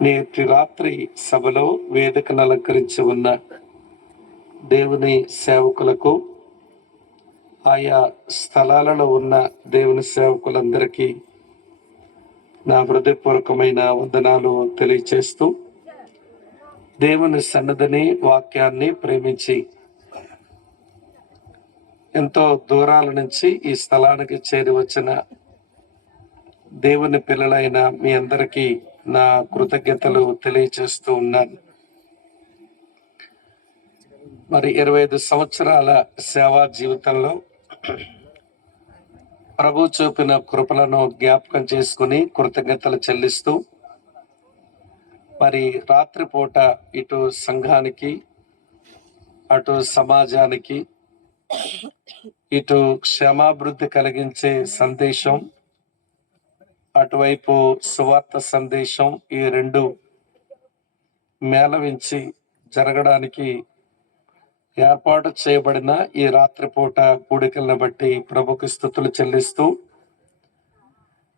నేటి రాత్రి సభలో వేదికను అలంకరించి ఉన్న దేవుని సేవకులకు, ఆయా స్థలాలలో ఉన్న దేవుని సేవకులందరికీ నా హృదయపూర్వకమైన వందనాలు తెలియచేస్తూ, దేవుని సన్నిధిని, వాక్యాన్ని ప్రేమించి ఎంతో దూరాల నుంచి ఈ స్థలానికి చేరి వచ్చిన దేవుని పిల్లలైన మీ అందరికీ నా కృతజ్ఞతలు తెలియచేస్తూ ఉన్నాను. మరి 25 సంవత్సరాల సేవా జీవితంలో ప్రభు చూపిన కృపలను జ్ఞాపకం చేసుకుని కృతజ్ఞతలు చెల్లిస్తూ, మరి రాత్రిపూట ఇటు సంఘానికి, అటు సమాజానికి, ఇటు క్షేమాభివృద్ధి కలిగించే సందేశం, అటువైపు సువార్త సందేశం, ఈ రెండు మేళవించి జరగడానికి ఏర్పాటు చేయబడిన ఈ రాత్రిపూట కూడికలను బట్టి ప్రభుకి స్తుతులు చెల్లిస్తూ,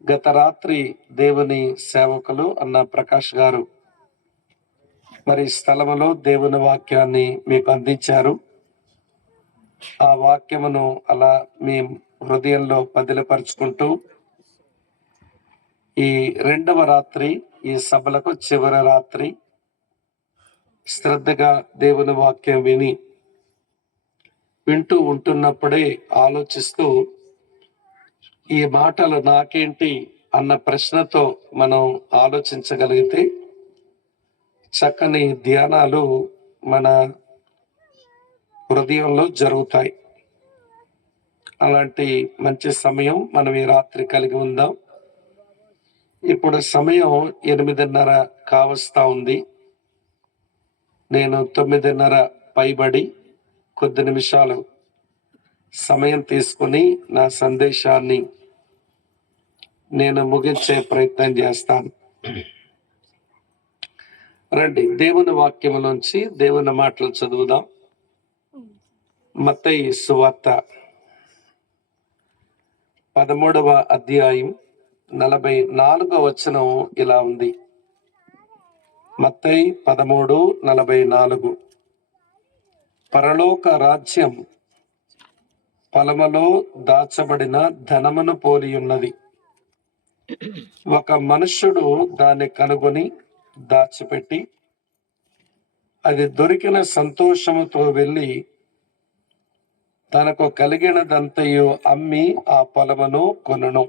గత రాత్రి దేవుని సేవకులు అన్న ప్రకాష్ గారు మరి స్థలములో దేవుని వాక్యాన్ని మీకు అందించారు. ఆ వాక్యమును అలా మీ హృదయంలో పదిలపరుచుకుంటూ, ఈ రెండవ రాత్రి, ఈ సభలకు చివరి రాత్రి శ్రద్ధగా దేవుని వాక్యం వింటూ ఉంటున్నప్పుడే ఆలోచిస్తూ, ఈ మాటలు నాకేంటి అన్న ప్రశ్నతో మనం ఆలోచించగలిగితే చక్కని ధ్యానాలు మన హృదయంలో జరుగుతాయి. అలాంటి మంచి సమయం మనం ఈ రాత్రి కలిగి ఉందాం. ఇప్పుడు సమయం 8:30 కావస్తా ఉంది. నేను 9:30 పైబడి కొద్ది నిమిషాలు సమయం తీసుకుని నా సందేశాన్ని నేను ముగించే ప్రయత్నం చేస్తాను. రండి, దేవుని వాక్యములోంచి దేవుని మాటలు చదువుదాం. మత్తయి సువార్త 13వ అధ్యాయం 44వ వచనం ఇలా ఉంది. మత్తయి 13:44. పరలోక రాజ్యం పొలములో దాచబడిన ధనమును పోలి ఉన్నది. ఒక మనుష్యుడు దాన్ని కనుగొని దాచిపెట్టి, అది దొరికిన సంతోషముతో వెళ్ళి తనకు కలిగినదంతయు అమ్మి ఆ పొలమును కొనును.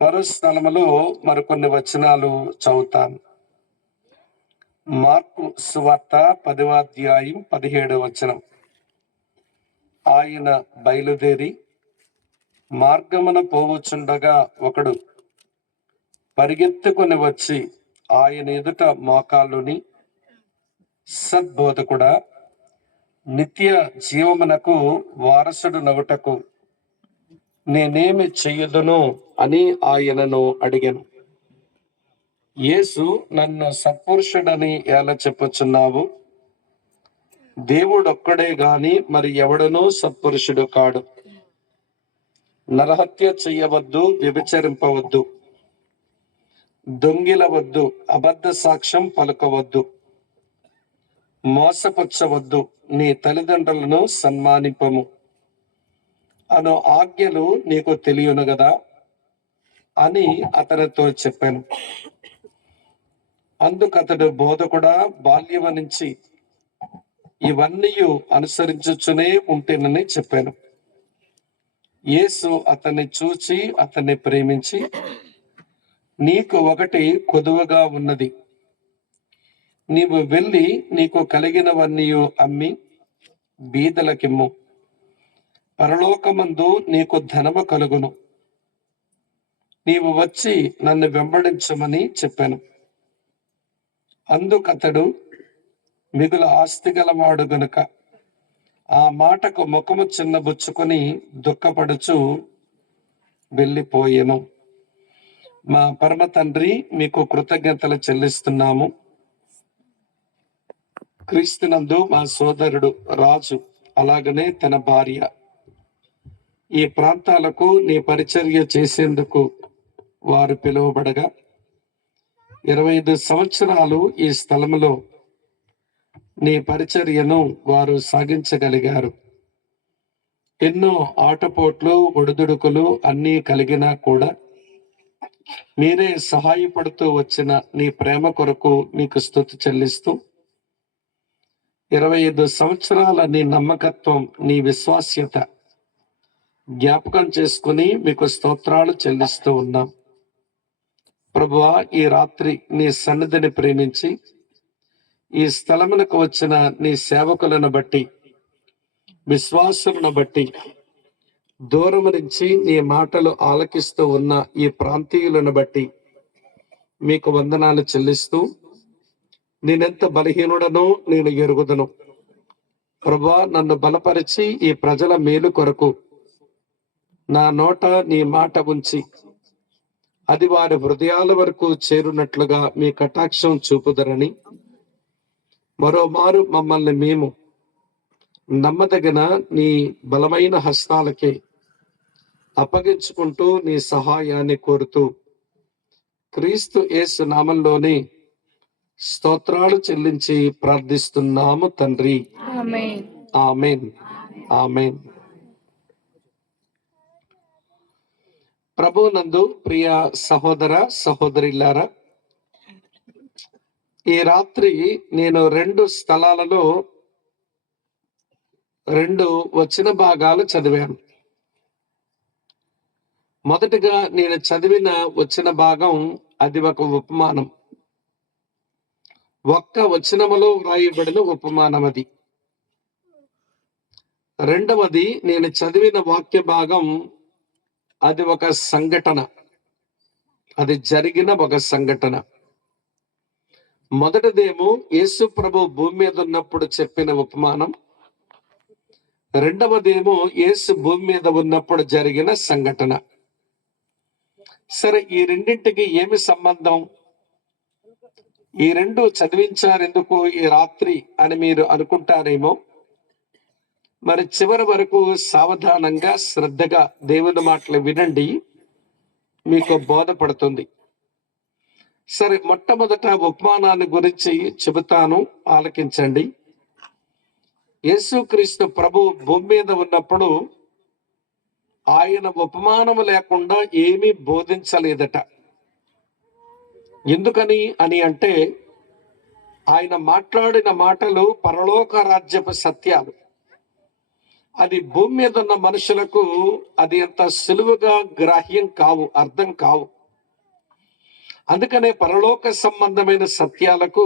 మరో స్థలములో మరికొన్ని వచనాలు చదువుతాను. మార్కు సువార్త 10వ అధ్యాయం 17వ వచనం. ఆయన బయలుదేరి మార్గమున పోవుచుండగా ఒకడు పరిగెత్తుకొని వచ్చి ఆయన ఎదుట మోకాళ్ళుని, సద్బోధకుడా, నిత్య జీవమునకు వారసుడు నగుటకు నేనేమి చెయ్యదును అని ఆయనను అడిగాను. యేసు, నన్ను సత్పురుషుడని ఎలా చెప్పుచున్నావు? దేవుడొక్కడే గాని మరి ఎవడనూ సత్పురుషుడు కాడు. నరహత్య చెయ్యవద్దు, వ్యభిచరింపవద్దు, దొంగిలవద్దు, అబద్ధ సాక్ష్యం పలుకవద్దు, మోసపుచ్చవద్దు, నీ తల్లిదండ్రులను సన్మానింపము అను ఆజ్ఞలు నీకు తెలియను గదా అని అతనితో చెప్పాను. అందుకతడు, బోధకుడా, బాల్యము నుంచి ఇవన్నీ అనుసరించుచునే ఉంటేనని చెప్పాను. యేసు అతన్ని చూచి అతన్ని ప్రేమించి, నీకు ఒకటి కొదువగా ఉన్నది. నీవు వెళ్ళి నీకు కలిగినవన్నీ అమ్మి బీదలకిమ్ము, పరలోకమందు నీకు ధనము కలుగును. నీవు వచ్చి నన్ను వెంబడించమని చెప్పాను. అందుకతడు మిగుల ఆస్తి గలవాడు గనుక ఆ మాటకు ముఖము చిన్నబుచ్చుకొని దుఃఖపడుచు వెళ్ళిపోయెను. మా పరమ తండ్రి, మీకు కృతజ్ఞతలు చెల్లిస్తున్నాము. క్రీస్తునందు మా సోదరుడు రాజు, అలాగనే తన భార్య ఈ ప్రాంతాలకు నీ పరిచర్య చేసేందుకు వారు పిలువబడగా 25 సంవత్సరాలు ఈ స్థలములో నీ పరిచర్యను వారు సాగించగలిగారు. ఎన్నో ఆటపోట్లు, ఒడిదుడుకులు అన్నీ కలిగినా కూడా మీరే సహాయపడుతూ వచ్చిన నీ ప్రేమ కొరకు నీకు స్తుతి చెల్లిస్తూ, 25 సంవత్సరాల నీ నమ్మకత్వం, నీ విశ్వాస్యత జ్ఞాపకం చేసుకుని మీకు స్తోత్రాలు చెల్లిస్తూ ఉన్నాం. ప్రభువా, ఈ రాత్రి నీ సన్నిధిని ప్రేమించి ఈ స్థలమునకు వచ్చిన నీ సేవకులను బట్టి, విశ్వాసులను బట్టి, దూరము నుంచి నీ మాటలు ఆలకిస్తూ ఉన్న ఈ ప్రాంతీయులను బట్టి మీకు వందనాలు చెల్లిస్తూ, నేనెంత బలహీనుడనో నేను ఎరుగుదను. ప్రభువా, నన్ను బలపరిచి ఈ ప్రజల మేలు కొరకు నా నోట నీ మాట ఉంచి అది వారి హృదయాల వరకు చేరునట్లుగా మీ కటాక్షం చూపుదరని, మరోమారు మమ్మల్ని మేము నమ్మదగిన నీ బలమైన హస్తాలకే అప్పగించుకుంటూ నీ సహాయాన్ని కోరుతూ, క్రీస్తు యేసు నామంలోనే స్తోత్రాలు చెల్లించి ప్రార్థిస్తున్నాము తండ్రి. ఆమేన్. ఆమేన్. ఆమేన్. ప్రభునందు ప్రియ సహోదర సహోదరిలారా, ఈ రాత్రి నేను 2 స్థలాలలో 2 వచన భాగాలు చదివాను. మొదటిగా నేను చదివిన వచన భాగం అది ఒక ఉపమానం. ఒక్క వచనములో వ్రాయబడిన ఉపమానం అది. రెండవది నేను చదివిన వాక్య భాగం అది ఒక సంఘటన, అది జరిగిన ఒక సంఘటన. మొదటిదేమో యేసు ప్రభు భూమి మీద ఉన్నప్పుడు చెప్పిన ఉపమానం, రెండవదేమో యేసు భూమి మీద ఉన్నప్పుడు జరిగిన సంఘటన. సరే, ఈ రెండింటికి ఏమి సంబంధం? ఈ రెండు చదివించారు ఎందుకు ఈ రాత్రి అని మీరు అనుకుంటారేమో. మరి చివరి వరకు సావధానంగా శ్రద్ధగా దేవుని మాటలు వినండి, మీకు బోధపడుతుంది. సరే, మొట్టమొదట ఉపమానాన్ని గురించి చెబుతాను, ఆలకించండి. యేసుక్రీస్తు ప్రభు భూమి మీద ఉన్నప్పుడు ఆయన ఉపమానము లేకుండా ఏమీ బోధించలేదట. ఎందుకని అని అంటే, ఆయన మాట్లాడిన మాటలు పరలోక రాజ్యపు సత్యాలు. అది భూమి మీద ఉన్న మనుషులకు అది అంత సులువుగా గ్రాహ్యం కావు, అర్థం కావు. అందుకనే పరలోక సంబంధమైన సత్యాలకు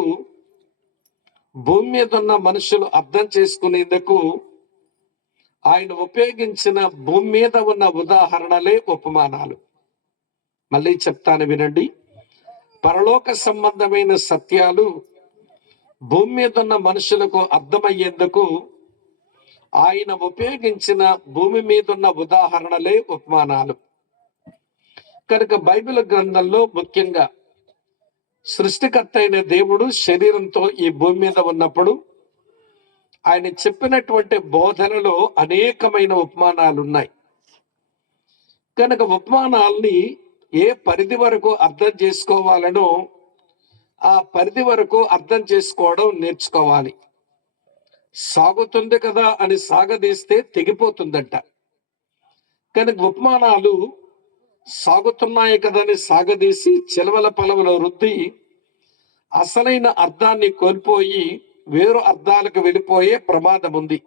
భూమి మీద ఉన్న మనుషులు అర్థం చేసుకునేందుకు ఆయన ఉపయోగించిన భూమి మీద ఉన్న ఉదాహరణలే ఉపమానాలు. మళ్ళీ చెప్తాను వినండి. పరలోక సంబంధమైన సత్యాలు భూమి మీద ఉన్న మనుషులకు అర్థమయ్యేందుకు ఆయన ఉపయోగించిన భూమి మీద ఉన్న ఉదాహరణలే ఉపమానాలు. కనుక బైబిల్ గ్రంథంలో ముఖ్యంగా సృష్టికర్త అయిన దేవుడు శరీరంతో ఈ భూమి మీద ఉన్నప్పుడు ఆయన చెప్పినటువంటి బోధనలో అనేకమైన ఉపమానాలు ఉన్నాయి. కనుక ఉపమానాల్ని ఏ పరిధి వరకు అర్థం చేసుకోవాలనో ఆ పరిధి వరకు అర్థం చేసుకోవడం నేర్చుకోవాలి. సాగుతుంది కదా అని సాగదీస్తే తెగిపోతుందంట. కనుక ఉపమానాలు సాగుతున్నాయి కదా అని సాగదీసి చిలవల పలవల రుద్ది అసలైన అర్థాన్ని కోల్పోయి వేరు అర్థాలకు వెళ్ళిపోయే ప్రమాదం ఉంది.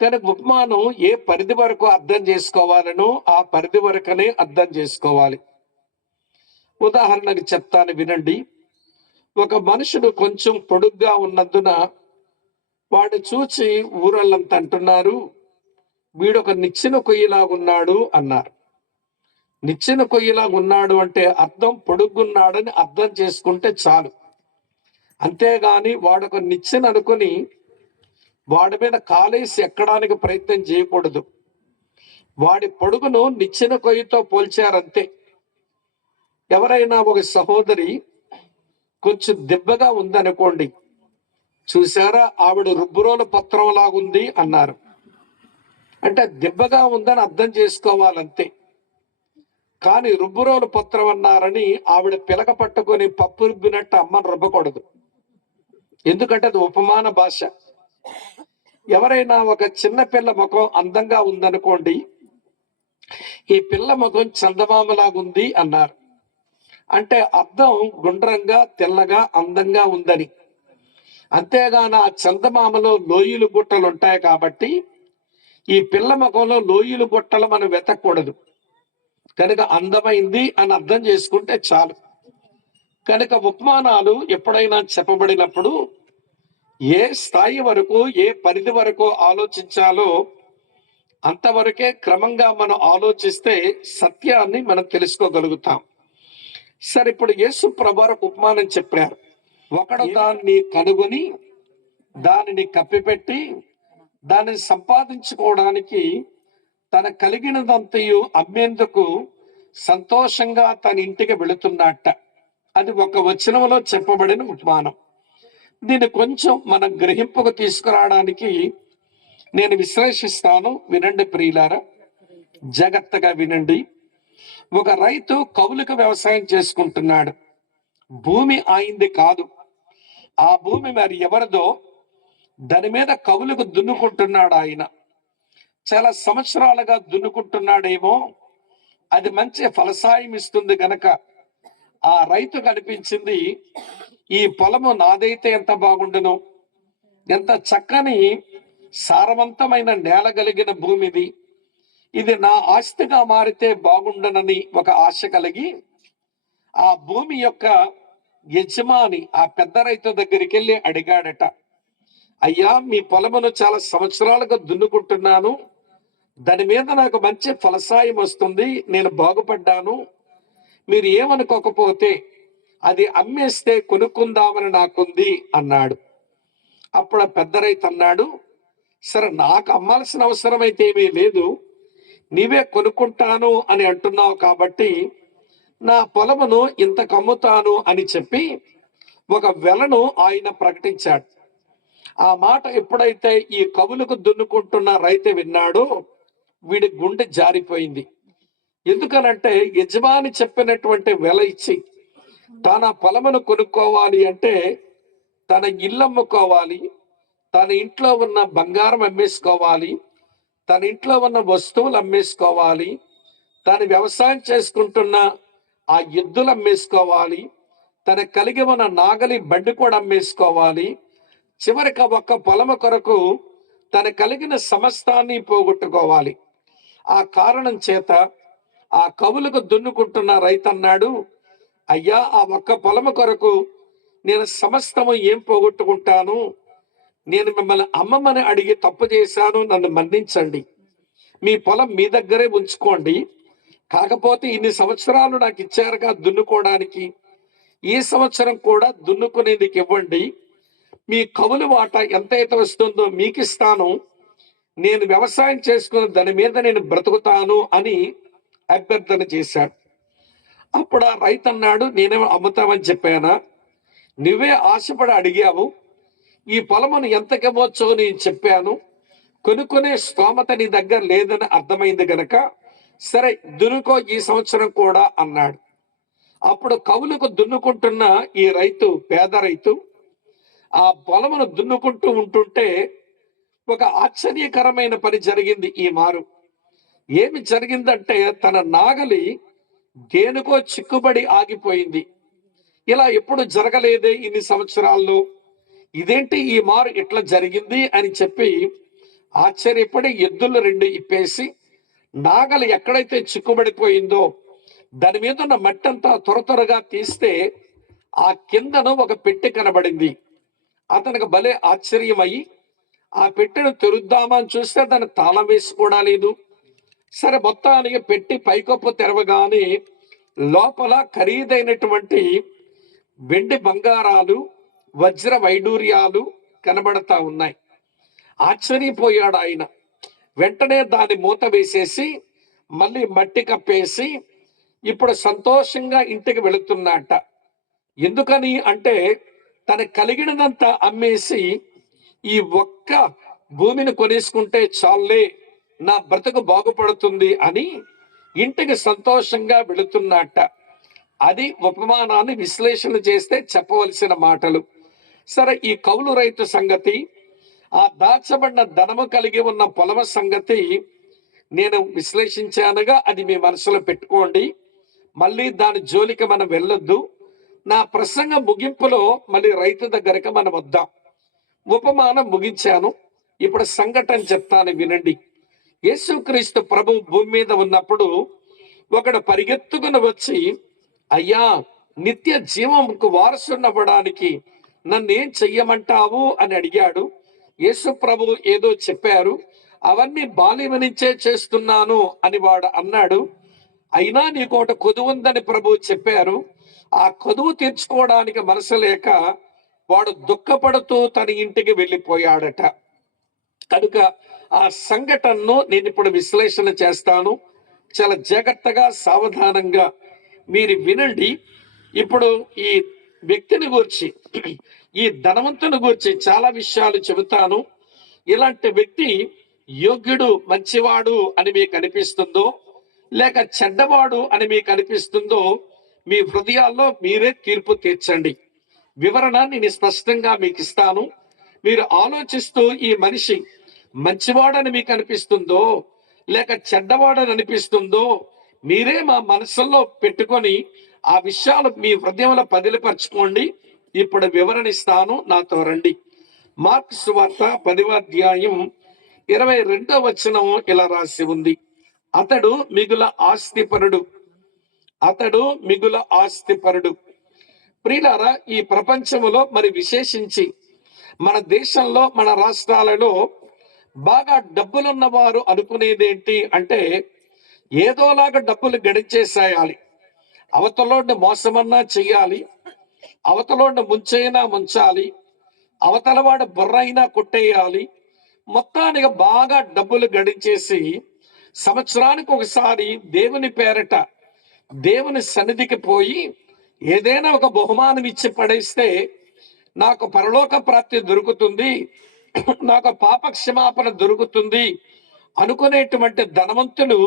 కనుక ఉపమానం ఏ పరిధి వరకు అర్థం చేసుకోవాలనో ఆ పరిధి వరకనే అర్థం చేసుకోవాలి. ఉదాహరణకు చెప్తాను వినండి. ఒక మనుషుడు కొంచెం పొడుగ్గా ఉన్నందున వాడు చూచి ఊరళ్ళంతా అంటున్నారు, వీడొక నిచ్చెన కొయ్యిలా ఉన్నాడు అన్నారు. నిచ్చెన కొయ్యిలా ఉన్నాడు అంటే అర్థం పొడుగున్నాడని అర్థం చేసుకుంటే చాలు. అంతేగాని వాడొక నిచ్చెన అనుకుని వాడి మీద కాలేసి ఎక్కడానికి ప్రయత్నం చేయకూడదు. వాడి పొడుగును నిచ్చెన కొయ్యతో పోల్చారంతే. ఎవరైనా ఒక సహోదరి కొంచెం దెబ్బగా ఉందనుకోండి, చూసారా ఆవిడ రుబ్బురోల పత్రం లాగుంది అన్నారు. అంటే దెబ్బగా ఉందని అర్థం చేసుకోవాలంతే. కానీ రుబ్బురోలు పత్రం అన్నారని ఆవిడ పిలక పట్టుకొని పప్పు రుబ్బినట్టు అమ్మను రుబ్బకూడదు. ఎందుకంటే అది ఉపమాన భాష. ఎవరైనా ఒక చిన్న పిల్ల ముఖం అందంగా ఉందనుకోండి, ఈ పిల్ల ముఖం చందమామలాగుంది అన్నారు. అంటే అర్థం గుండ్రంగా తెల్లగా అందంగా ఉందని. అంతేగాని ఆ చందమామలో లోయలు గుట్టలు ఉంటాయి కాబట్టి ఈ పిల్ల ముఖంలో లోయలు గుట్టలు మనం వెతకూడదు. కనుక అందమైంది అని అర్థం చేసుకుంటే చాలు. కనుక ఉపమానాలు ఎప్పుడైనా చెప్పబడినప్పుడు ఏ స్థాయి వరకు ఏ పరిధి వరకు ఆలోచించాలో అంతవరకే క్రమంగా మనం ఆలోచిస్తే సత్యాన్ని మనం తెలుసుకోగలుగుతాం. సరే, ఇప్పుడు యేసు ప్రభువారు ఉపమానం చెప్పారు. ఒకడు దాన్ని కనుగొని దానిని కప్పిపెట్టి దానిని సంపాదించుకోవడానికి తన కలిగినదంతయు అమ్మేందుకు సంతోషంగా తన ఇంటికి వెళుతున్నట్ట. అది ఒక వచనంలో చెప్పబడిన ఉపమానం. దీన్ని కొంచెం మనం గ్రహింపుకు తీసుకురావడానికి నేను విశ్లేషిస్తాను. వినండి ప్రియులారా, జాగ్రత్తగా వినండి. ఒక రైతు కౌలుకు వ్యవసాయం చేసుకుంటున్నాడు. భూమి ఆయింది కాదు, ఆ భూమి మరి ఎవరిదో. దాని మీద కౌలుకు దున్నుకుంటున్నాడు ఆయన. చాలా సంవత్సరాలుగా దున్నుకుంటున్నాడేమో, అది మంచి ఫలసాయం ఇస్తుంది గనక ఆ రైతు కనిపించింది, ఈ పొలము నాదైతే ఎంత బాగుండును, ఎంత చక్కని సారవంతమైన నేల కలిగిన భూమిది, ఇది నా ఆస్తిగా మారితే బాగుండనని ఒక ఆశ కలిగి ఆ భూమి యొక్క యజమాని ఆ పెద్ద రైతు దగ్గరికి వెళ్ళి అడిగాడట, అయ్యా, మీ పొలమును చాలా సంవత్సరాలుగా దున్నుకుంటున్నాను, దాని మీద నాకు మంచి ఫలసాయం వస్తుంది, నేను బాగుపడ్డాను, మీరు ఏమనుకోకపోతే అది అమ్మేస్తే కొనుక్కుందామని నాకుంది అన్నాడు. అప్పుడు ఆ పెద్ద రైతు అన్నాడు, సరే, నాకు అమ్మాల్సిన అవసరం అయితే ఏమీ లేదు, నీవే కొనుక్కుంటాను అని అంటున్నావు కాబట్టి నా పొలమును ఇంత కమ్ముతాను అని చెప్పి ఒక వెలను ఆయన ప్రకటించాడు. ఆ మాట ఎప్పుడైతే ఈ కవులకు దున్నుకుంటున్న రైతు విన్నాడో వీడి గుండె జారిపోయింది. ఎందుకనంటే యజమాని చెప్పినటువంటి వెల ఇచ్చి తన పొలమును కొనుక్కోవాలి అంటే తన ఇల్లు అమ్ముకోవాలి, తన ఇంట్లో ఉన్న బంగారం అమ్మేసుకోవాలి, తన ఇంట్లో ఉన్న వస్తువులు అమ్మేసుకోవాలి, తను వ్యవసాయం చేసుకుంటున్న ఆ ఎద్దులు అమ్మేసుకోవాలి, తన కలిగి ఉన్న నాగలి బండి కూడా అమ్మేసుకోవాలి, చివరికి ఒక్క పొలము కొరకు తన కలిగిన సమస్తాన్ని పోగొట్టుకోవాలి. ఆ కారణం చేత ఆ కవులకు దున్నుకుంటున్న రైతు అన్నాడు, అయ్యా, ఆ ఒక్క పొలము కొరకు నేను సమస్తము ఏం పోగొట్టుకుంటాను, నేను మిమ్మల్ని అమ్మమ్మని అడిగి తప్పు చేశాను, నన్ను మన్నించండి, మీ పొలం మీ దగ్గరే ఉంచుకోండి, కాకపోతే ఇన్ని సంవత్సరాలు నాకు ఇచ్చారుగా దున్నుకోవడానికి, ఈ సంవత్సరం కూడా దున్నుకునేందుకు ఇవ్వండి, మీ కవులు వాటా ఎంతైతే వస్తుందో మీకు ఇస్తాను, నేను వ్యవసాయం చేసుకున్న దాని మీద నేను బ్రతుకుతాను అని అభ్యర్థన చేశాడు. అప్పుడు ఆ రైతు అన్నాడు, నేనేమో అమ్ముతామని చెప్పానా, నువ్వే ఆశపడి అడిగావు, ఈ పొలమును ఎంతకివ్వచ్చో నేను చెప్పాను, కొనుక్కునే స్తోమత నీ దగ్గర లేదని అర్థమైంది గనక సరే దున్నుకో ఈ సంవత్సరం కూడా అన్నాడు. అప్పుడు కవులకు దున్నుకుంటున్న ఈ రైతు, పేద రైతు, ఆ పొలమును దున్నుకుంటూ ఉంటుంటే ఒక ఆశ్చర్యకరమైన పని జరిగింది. ఈ మారు ఏమి జరిగిందంటే తన నాగలి దేనికో చిక్కుబడి ఆగిపోయింది. ఇలా ఎప్పుడు జరగలేదే ఇన్ని సంవత్సరాల్లో, ఇదేంటి ఈ మారు ఇట్లా జరిగింది అని చెప్పి ఆశ్చర్యపడి ఎద్దులు రెండు ఇప్పేసి నాగలి ఎక్కడైతే చిక్కుబడిపోయిందో దాని మీద ఉన్న మట్టి అంతా త్వరగా తీస్తే ఆ కిందను ఒక పెట్టె కనబడింది. అతనికి భలే ఆశ్చర్యమయ్యి ఆ పెట్టెను తెరుద్దామా అని చూస్తే దాన్ని తాళం వేసి కూడా లేదు. సరే, మొత్తానికి పెట్టి పైకప్పు తెరవగానే లోపల ఖరీదైనటువంటి వెండి బంగారాలు, వజ్ర వైడూర్యాలు కనబడతా ఉన్నాయి. ఆశ్చర్యపోయాడు ఆయన. వెంటనే దాన్ని మూత వేసేసి మళ్ళీ మట్టి కప్పేసి ఇప్పుడు సంతోషంగా ఇంటికి వెళుతున్నట్ట. ఎందుకని అంటే తన కలిగినదంతా అమ్మేసి ఈ ఒక్క భూమిని కొనేసుకుంటే చాలే, నా బ్రతుకు బాగుపడుతుంది అని ఇంటికి సంతోషంగా వెళుతున్నట్ట. అది ఉపమానాన్ని విశ్లేషణ చేస్తే చెప్పవలసిన మాటలు. సరే, ఈ కౌలు రైతు సంగతి, ఆ దాచబడిన ధనము కలిగి ఉన్న పొలమ సంగతి నేను విశ్లేషించానుగా, అది మీ మనసులో పెట్టుకోండి. మళ్ళీ దాని జోలికి మనం వెళ్ళొద్దు. నా ప్రసంగ ముగింపులో మళ్ళీ రైతు దగ్గరికి మనం వద్దాం. ఉపమానం ముగించాను, ఇప్పుడు సంఘటన చెప్తాను, వినండి. యేసుక్రీస్తు ప్రభు భూమి మీద ఉన్నప్పుడు ఒకడు పరిగెత్తుకుని వచ్చి, అయ్యా, నిత్య జీవంకు వారసునవ్వడానికి నన్నేం చెయ్యమంటావు అని అడిగాడు. యేసు ప్రభు ఏదో చెప్పారు. అవన్నీ బాల్యం నుంచే చేస్తున్నాను అని వాడు అన్నాడు. అయినా నీకు ఒకటి కొదువు ఉందని ప్రభు చెప్పారు. ఆ కొదువు తీర్చుకోవడానికి మనసు లేక వాడు దుఃఖపడుతూ తన ఇంటికి వెళ్ళిపోయాడట. కనుక ఆ సంఘటనను నేను ఇప్పుడు విశ్లేషణ చేస్తాను. చాలా జాగ్రత్తగా సావధానంగా మీరు వినండి. ఇప్పుడు ఈ వ్యక్తిని గూర్చి, ఈ ధనవంతుని గూర్చి చాలా విషయాలు చెబుతాను. ఇలాంటి వ్యక్తి యోగ్యుడు, మంచివాడు అని మీకు అనిపిస్తుందో, లేక చెడ్డవాడు అని మీకు అనిపిస్తుందో, మీ హృదయాల్లో మీరే తీర్పు తీర్చండి. వివరణ నేను స్పష్టంగా మీకు ఇస్తాను. మీరు ఆలోచిస్తూ ఈ మనిషి మంచివాడని మీకు అనిపిస్తుందో, లేక చెడ్డవాడని అనిపిస్తుందో, మీరే మా మనసుల్లో పెట్టుకొని ఆ విషయాలు మీ హృదయంలో పదిలిపరచుకోండి. ఇప్పుడు వివరణ ఇస్తాను, నాతో రండి. మార్కు సువార్త 10వ అధ్యాయం 22వ వచనం ఇలా రాసి ఉంది. అతడు మిగుల ఆస్తిపరుడు. అతడు మిగుల ఆస్తిపరుడు. ప్రియులారా, ఈ ప్రపంచంలో మరి విశేషించి మన దేశంలో, మన రాష్ట్రాలలో బాగా డబ్బులున్న వారు అనుకునేదేంటి అంటే, ఏదోలాగా డబ్బులు గడించేసేయాలి, అవతలోని మోసమన్నా చెయ్యాలి, అవతలోని ముంచైనా ముంచాలి, అవతల వాడు బుర్ర అయినా కొట్టేయాలి, మొత్తానికి బాగా డబ్బులు గడించేసి సంవత్సరానికి ఒకసారి దేవుని పేరట దేవుని సన్నిధికి పోయి ఏదైనా ఒక బహుమానం ఇచ్చి పడేస్తే నాకు పరలోక ప్రాప్తి దొరుకుతుంది, నాకు పాప క్షమాపణ దొరుకుతుంది అనుకునేటువంటి ధనవంతులు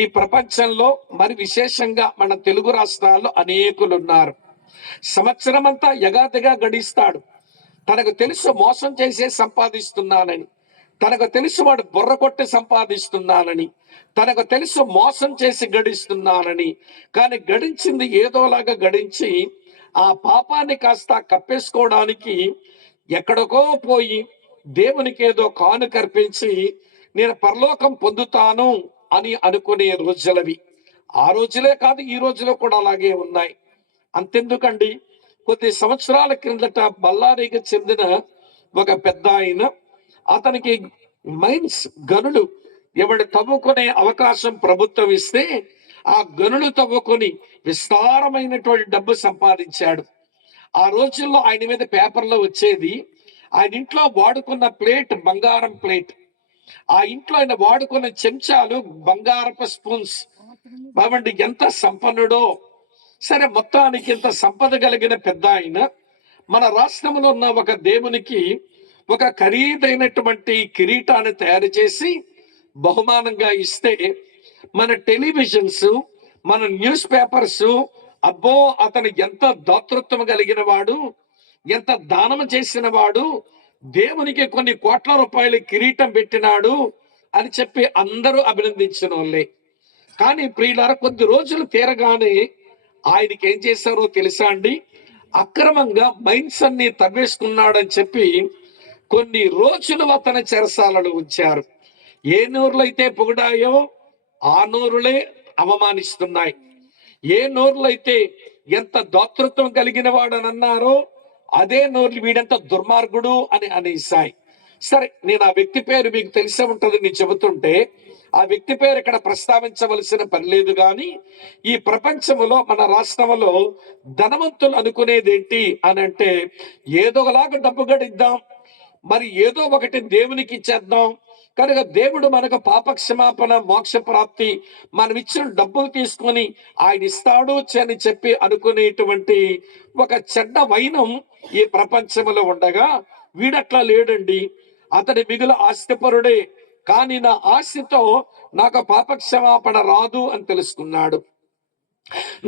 ఈ ప్రపంచంలో, మరి విశేషంగా మన తెలుగు రాష్ట్రాల్లో అనేకులు ఉన్నారు. సంవత్సరం అంతా యగాదిగా గడిస్తాడు. తనకు తెలుసు మోసం చేసే సంపాదిస్తున్నానని, తనకు తెలుసు వాడు బుర్ర కొట్టి సంపాదిస్తున్నానని, తనకు తెలుసు మోసం చేసి గడిస్తున్నానని. కానీ గడించింది ఏదోలాగా గడించి ఆ పాపాన్ని కాస్త కప్పేసుకోవడానికి ఎక్కడికో పోయి దేవునికి ఏదో కానుకర్పించి నేను పరలోకం పొందుతాను అని అనుకునే రోజులవి. ఆ రోజులే కాదు, ఈ రోజులో కూడా అలాగే ఉన్నాయి. అంతెందుకండి, కొద్ది సంవత్సరాల క్రిందట బళ్ళారికి చెందిన ఒక పెద్ద ఆయన, అతనికి మైన్స్, గనులు ఎవడు తవ్వుకునే అవకాశం ప్రభుత్వం ఇస్తే ఆ గనులు తవ్వుకొని విస్తారమైనటువంటి డబ్బు సంపాదించాడు. ఆ రోజుల్లో ఆయన మీద పేపర్లో వచ్చేది, ఆయన ఇంట్లో వాడుకున్న ప్లేట్ బంగారం ప్లేట్, ఆ ఇంట్లో ఆయన వాడుకున్న చెంచాలు బంగారపు స్పూన్స్. బాబండి, ఎంత సంపన్నుడో. సరే, మొత్తానికి ఇంత సంపద కలిగిన పెద్ద ఆయన మన రాష్ట్రంలో ఉన్న ఒక దేవునికి ఒక ఖరీదైనటువంటి కిరీటాన్ని తయారు చేసి బహుమానంగా ఇస్తే, మన టెలివిజన్స్, మన న్యూస్ పేపర్స్, అబ్బో అతను ఎంత దాతృత్వం కలిగిన వాడు, ఎంత దానం చేసిన వాడు, దేవునికి కొన్ని కోట్ల రూపాయల కిరీటం పెట్టినాడు అని చెప్పి అందరూ అభినందించిన వాళ్ళే. కానీ ప్రియులారా, కొద్ది రోజులు తీరగానే ఆయనకి ఏం చేశారో తెలుసా అండి? అక్రమంగా మైన్స్ అన్ని తవ్వేసుకున్నాడని చెప్పి కొన్ని రోజులు అతని చెరసాలలో ఉంచారు. ఏ నోరులు అయితే పొగిడాయో ఆ నోరులే అవమానిస్తున్నాయి. ఏ నోరులు అయితే ఎంత దాతృత్వం కలిగిన వాడని అన్నారో అదే నోర్లు వీడంత దుర్మార్గుడు అని అనేసాయి. సరే, నేను ఆ వ్యక్తి పేరు మీకు తెలిసే ఉంటుంది, నేను చెబుతుంటే ఆ వ్యక్తి పేరు ఇక్కడ ప్రస్తావించవలసిన పని లేదు. కానీ ఈ ప్రపంచంలో, మన రాష్ట్రంలో ధనవంతులు అనుకునేది ఏంటి అని అంటే, ఏదోలాగా డబ్బు గడిద్దాం, మరి ఏదో ఒకటి దేవునికి ఇచ్చేద్దాం, కనుక దేవుడు మనకు పాప క్షమాపణ, మోక్ష ప్రాప్తి, మనం ఇచ్చిన డబ్బులు తీసుకొని ఆయన ఇస్తాడు అని చెప్పి అనుకునేటువంటి ఒక చెడ్డ వైనం ఈ ప్రపంచంలో ఉండగా, వీడట్లా లేడండి. అతని మిగులు ఆస్తిపరుడే. కానీ నా ఆస్తితో నాకు పాపక్షమాపణ రాదు అని తెలుసుకున్నాడు.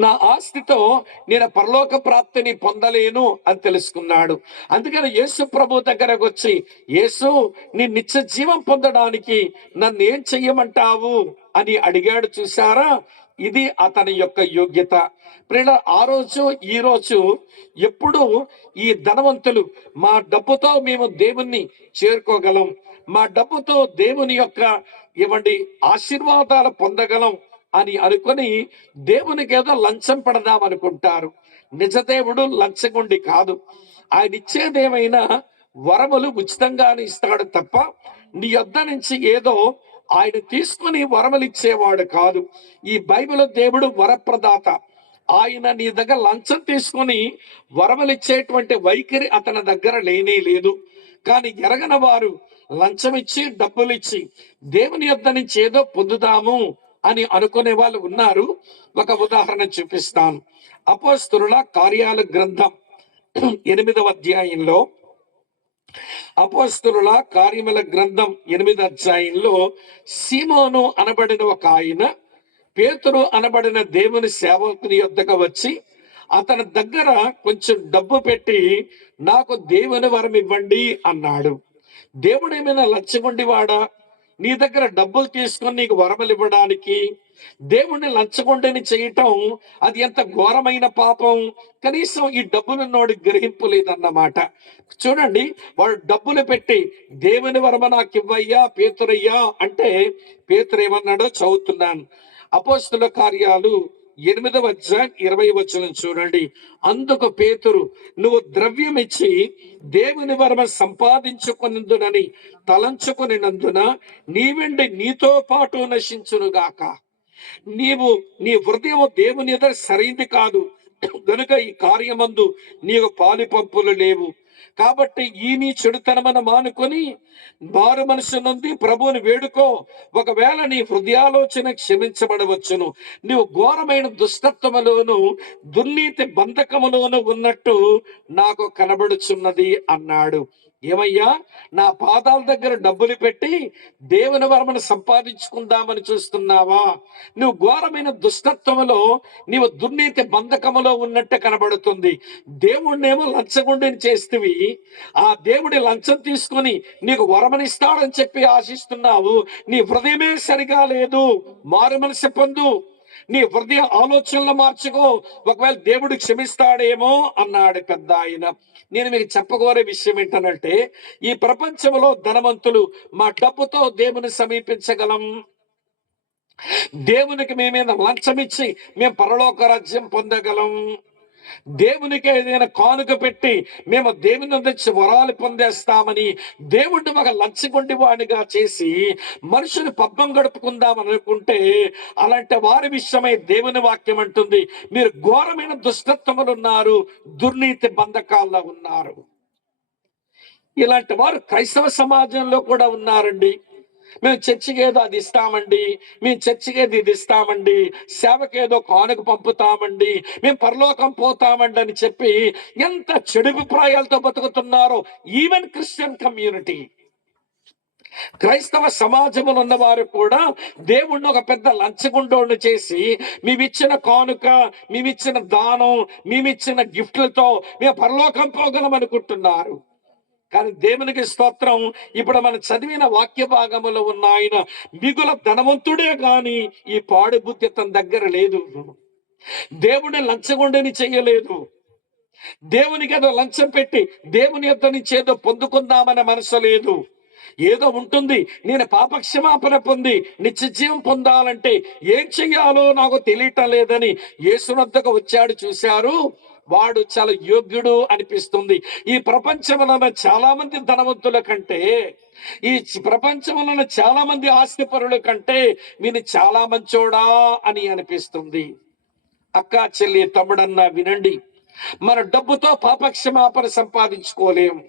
నా ఆస్తితో నేను పరలోక ప్రాప్తిని పొందలేను అని తెలుసుకున్నాడు. అందుకని యేసు ప్రభు దగ్గరకు వచ్చి, యేసు, నీ నిత్య జీవం పొందడానికి నన్ను ఏం చెయ్యమంటావు అని అడిగాడు. చూసారా, ఇది అతని యొక్క యోగ్యత. ప్రియుల, ఆ రోజు ఈ రోజు ఎప్పుడు ఈ ధనవంతులు మా డబ్బుతో మేము దేవుణ్ణి చేరుకోగలం, మా డబ్బుతో దేవుని యొక్క ఇవ్వండి ఆశీర్వాదాలు పొందగలం అని అనుకొని దేవునికి ఏదో లంచం పెడదాం అనుకుంటారు. నిజ దేవుడు లంచగొండి కాదు. ఆయన ఇచ్చేదేమైనా వరములు ఉచితంగానే ఇస్తాడు తప్ప నీ యొద్ద నుంచి ఏదో ఆయన తీసుకుని వరములు ఇచ్చేవాడు కాదు. ఈ బైబిల్ దేవుడు వరప్రదాత. ఆయన నీ దగ్గర లంచం తీసుకొని వరములు ఇచ్చేటువంటి వైఖరి అతని దగ్గర లేనే లేదు. కానీ ఎరగని వారు లంచం ఇచ్చి డబ్బులు ఇచ్చి దేవుని యొద్ద నుంచి ఏదో పొందుదాము అని అనుకునే వాళ్ళు ఉన్నారు. ఒక ఉదాహరణ చూపిస్తాను. అపోస్తలుల కార్యాల గ్రంథం 8వ అధ్యాయంలో, అపోస్తలుల కార్యముల గ్రంథం 8వ అధ్యాయంలో సీమోను అనబడిన ఒక ఆయన పేతురు అనబడిన దేవుని సేవకుని యొద్దకు వచ్చి అతని దగ్గర కొంచెం డబ్బు పెట్టి, నాకు దేవుని వరం ఇవ్వండి అన్నాడు. దేవుడు ఏమైనా లంచగొండివాడా? నీ దగ్గర డబ్బులు తీసుకొని నీకు వరములు ఇవ్వడానికి దేవుణ్ణి లంచగొండిని చేయటం అది ఎంత ఘోరమైన పాపం. కనీసం ఈ డబ్బులున్నోడి గ్రహింపు లేదన్నమాట. చూడండి, వాడు డబ్బులు పెట్టి దేవుని వరమ నాకు ఇవ్వయ్యా పేతురయ్యా అంటే పేతురు ఏమన్నాడో చదువుతున్నాను. అపోస్తలుల కార్యాలు 8వ అధ్యాయం 20వ వచనం చూడండి. అందుకు పేతురు, నువ్వు ద్రవ్యం ఇచ్చి దేవుని వరమ సంపాదించుకున్నందునని తలంచుకునినందున నీ వెండి నీతో పాటు నశించునుగాక. నీ హృదయం దేవుని ఎదుట సరైంది కాదు గనుక ఈ కార్యమందు నీకు పాలి పంపులు లేవు. కాబట్టి ఈ నీ చెడుతనమని మానుకొని మారు మనసు నుండి ప్రభువుని వేడుకో. ఒకవేళ నీ హృదయాలోచన క్షమించబడవచ్చును. నీవు ఘోరమైన దుష్టత్వములోను దుర్నీతి బంధకములోను ఉన్నట్టు నాకు కనబడుచున్నది అన్నాడు. ఏమయ్యా, నా పాదాల దగ్గర డబ్బులు పెట్టి దేవుని వరమను సంపాదించుకుందామని చూస్తున్నావా? నువ్వు ఘోరమైన దుష్టత్వములో, నీవు దుర్నీతి బంధకములో ఉన్నట్టు కనబడుతుంది. దేవుణ్ణేమో లంచగొండిని చేస్తేవి, ఆ దేవుడి లంచం తీసుకొని నీకు వరమనిస్తాడని చెప్పి ఆశిస్తున్నావు. నీ హృదయమే సరిగా లేదు. మారు మనసు పొందు, నీ హృదయ ఆలోచనలు మార్చుకో, ఒకవేళ దేవుడు క్షమిస్తాడేమో అన్నాడు పెద్ద ఆయన. నేను మీకు చెప్పగోరే విషయం ఏంటనంటే, ఈ ప్రపంచంలో ధనవంతులు మా డబ్బుతో దేవుని సమీపించగలం, దేవునికి మేమేదో లంచం ఇచ్చి మేము పరలోక రాజ్యం పొందగలం, దేవునికి ఏదైనా కానుక పెట్టి మేము దేవుని నుంచి వరాలు పొందేస్తామని దేవుడిని ఒక లంచగొండి వాడిగా చేసి మనుషుని పబ్బం గడుపుకుందామని అనుకుంటే, అలాంటి వారి విషయమై దేవుని వాక్యం అంటుంది, మీరు ఘోరమైన దుష్టత్వములు ఉన్నారు, దుర్నీతి బంధకాల్లో ఉన్నారు. ఇలాంటి వారు క్రైస్తవ సమాజంలో కూడా ఉన్నారండి. మేము చర్చికి ఏదో అది ఇస్తామండి, మేము చర్చికి ఏదో ఇది ఇస్తామండి, సేవకి ఏదో కానుక పంపుతామండి, మేము పరలోకం పోతామండి అని చెప్పి ఎంత చెడు అభిప్రాయాలతో బతుకుతున్నారో ఈవెన్ క్రిస్టియన్ కమ్యూనిటీ. క్రైస్తవ సమాజంలో ఉన్నవారు కూడా దేవుణ్ణి ఒక పెద్ద లంచగుండోళ్ళు చేసి మేమిచ్చిన కానుక, మేమిచ్చిన దానం, మేమిచ్చిన గిఫ్ట్లతో మేము పరలోకం పోగలం అనుకుంటున్నారు. కానీ దేవునికి స్తోత్రం, ఇప్పుడు మనం చదివిన వాక్య భాగములో ఉన్న ఆయన మిగుల ధనవంతుడే గాని ఈ పాడు బుద్ధి తన దగ్గర లేదు. దేవుని లంచగొండని చెయ్యలేదు. దేవునికి ఏదో లంచం పెట్టి దేవుని యొద్ద నుంచి ఏదో పొందుకుందామనే మనసు లేదు. ఏదో ఉంటుంది, నేను పాపక్షమాపణ పొంది నిత్య జీవం పొందాలంటే ఏం చెయ్యాలో నాకు తెలియటం లేదని యేసునొద్దకు వచ్చాడు. చూశారు, వాడు చాలా యోగ్యుడు అనిపిస్తుంది. ఈ ప్రపంచంలో చాలా మంది ధనవంతుల కంటే, ఈ ప్రపంచంలో చాలా మంది ఆస్తిపరుల కంటే వీని చాలా మంచోడా అని అనిపిస్తుంది. అక్క, చెల్లి, తమ్ముడన్నా వినండి, మన డబ్బుతో పాపక్షమాపణ సంపాదించుకోలేము,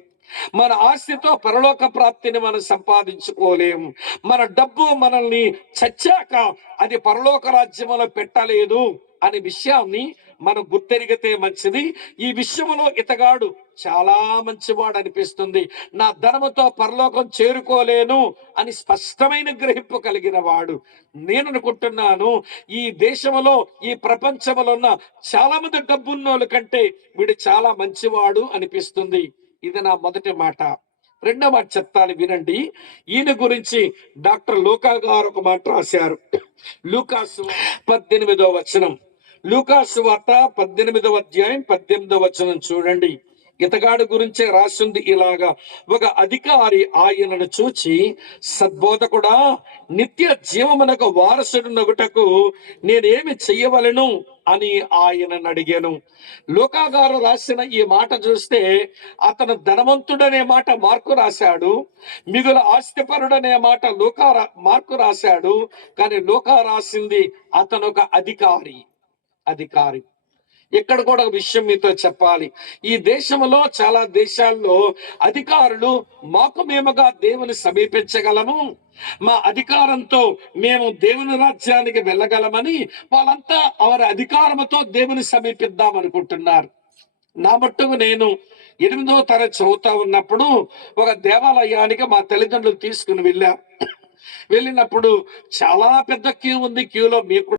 మన ఆస్తితో పరలోక ప్రాప్తిని మనం సంపాదించుకోలేము. మన డబ్బు మనల్ని చచ్చాక అది పరలోక రాజ్యంలో పెట్టలేదు అనే విషయాన్ని మనం గుర్తెరిగితే మంచిది. ఈ విషయంలో ఇతగాడు చాలా మంచివాడు అనిపిస్తుంది. నా ధనముతో పరలోకం చేరుకోలేను అని స్పష్టమైన గ్రహింపు కలిగిన వాడు. నేను అనుకుంటున్నాను, ఈ దేశంలో ఈ ప్రపంచంలో ఉన్న చాలా మంది డబ్బున్నోళ్ళ కంటే వీడు చాలా మంచివాడు అనిపిస్తుంది. ఇది నా మొదటి మాట. రెండో మాట చెప్తాను వినండి. ఈయన గురించి డాక్టర్ లూకా గారు ఒక మాట రాశారు. లూకాసు 18వ వచనం. లూకాసు వార్త 18వ అధ్యాయం 18వ వచనం చూడండి. ఇతగాడు గురించే రాసింది ఇలాగా: ఒక అధికారి ఆయనను చూచి, సద్బోధకుడా, నిత్య జీవమునకు వారసుడు నగుటకు నేనేమి చెయ్యవలను అని ఆయనను అడిగాను. లూకా గారు రాసిన ఈ మాట చూస్తే అతను ధనవంతుడనే మాట మార్కు రాశాడు, మిగుల ఆస్తిపరుడనే మాట మార్కు రాశాడు. కానీ లూకా రాసింది అతను ఒక అధికారి. ఇక్కడ కూడా ఒక విషయం మీతో చెప్పాలి. ఈ దేశంలో చాలా దేశాల్లో అధికారులు మాకు మేముగా దేవుని సమీపించగలము, మా అధికారంతో మేము దేవుని రాజ్యానికి వెళ్ళగలమని వాళ్ళంతా వారి అధికారంతో దేవుని సమీపిద్దాం అనుకుంటున్నారు. నా మట్టుకు నేను 8వ తరగతి చదువుతా ఉన్నప్పుడు ఒక దేవాలయానికి మా తల్లిదండ్రులు తీసుకుని వెళ్ళినప్పుడు చాలా పెద్ద క్యూ ఉంది. క్యూలో మీకు